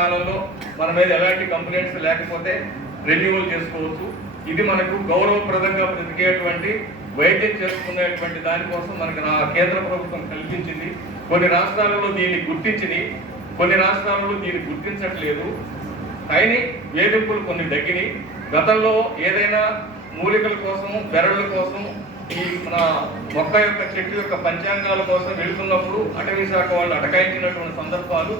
కాలంలో మన మీద ఎలాంటి కంప్లైంట్స్ లేకపోతే రెన్యూవల్ చేసుకోవచ్చు. ఇది మనకు గౌరవప్రదంగా బ్రతికేటువంటి వైద్యం చేసుకునేటువంటి దానికోసం మనకి కేంద్ర ప్రభుత్వం కల్పించింది. కొన్ని రాష్ట్రాలలో దీన్ని గుర్తించింది, కొన్ని రాష్ట్రాలలో దీన్ని గుర్తించట్లేదు. అయినా వేధింపులు కొన్ని తగ్గినాయి. గతంలో ఏదైనా మూలికల కోసం, బెరళ్ళ కోసం, ఈ మన మొక్క యొక్క చెట్టు యొక్క పంచాంగాల కోసం వెళుతున్నప్పుడు అటవీ శాఖ వాళ్ళు అటకాయించినటువంటి సందర్భాలు,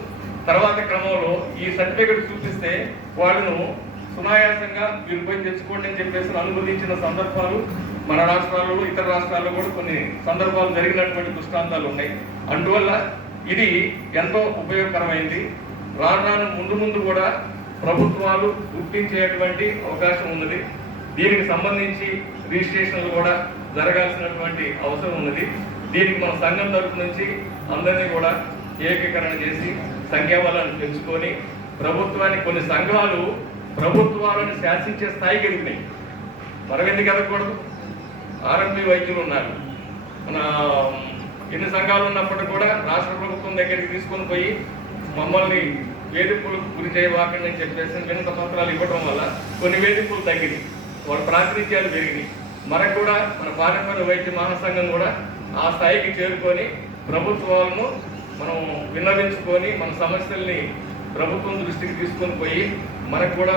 తర్వాత క్రమంలో ఈ సర్టిఫికెట్ చూపిస్తే వాళ్ళను సునాయాసంగా మీరు పోయి తెచ్చుకోండి అని చెప్పేసి అనుమతించిన సందర్భాలు మన రాష్ట్రాల్లో, ఇతర రాష్ట్రాల్లో కూడా కొన్ని సందర్భాలు జరిగినటువంటి దృష్టాంతాలు ఉన్నాయి. అందువల్ల ఇది ఎంతో ఉపయోగకరమైంది. రాను ముందు ముందు కూడా ప్రభుత్వాలు గుర్తించేటువంటి అవకాశం ఉన్నది. దీనికి సంబంధించి రిజిస్ట్రేషన్లు కూడా జరగాల్సినటువంటి అవసరం ఉన్నది. దీనికి మన సంఘం తరఫు నుంచి అందరినీ కూడా ఏకీకరణ చేసి సంఖ్యాబలాన్ని పెంచుకొని ప్రభుత్వానికి, కొన్ని సంఘాలు ప్రభుత్వాలను శాసించే స్థాయికి ఎదిగినాయి. మనం ఎందుకు ఎదగకూడదు? ఆర్ఎంపీ వైద్యులు ఉన్నారు. మన ఎన్ని సంఘాలు ఉన్నప్పటికీ కూడా రాష్ట్ర ప్రభుత్వం దగ్గరికి తీసుకొని పోయి మమ్మల్ని వేధింపులకు గురి చేయవాకండి అని చెప్పేసి వినత పత్రాలు ఇవ్వడం వల్ల కొన్ని వేధింపులు తగ్గినాయి, వాళ్ళ ప్రాతినిధ్యాలు పెరిగినాయి. మనకు కూడా మన పారంపర్య వైద్య మహాసంఘం కూడా ఆ స్థాయికి చేరుకొని ప్రభుత్వాలను మనం విన్నవించుకొని మన సమస్యల్ని ప్రభుత్వం దృష్టికి తీసుకొని పోయి మనకు కూడా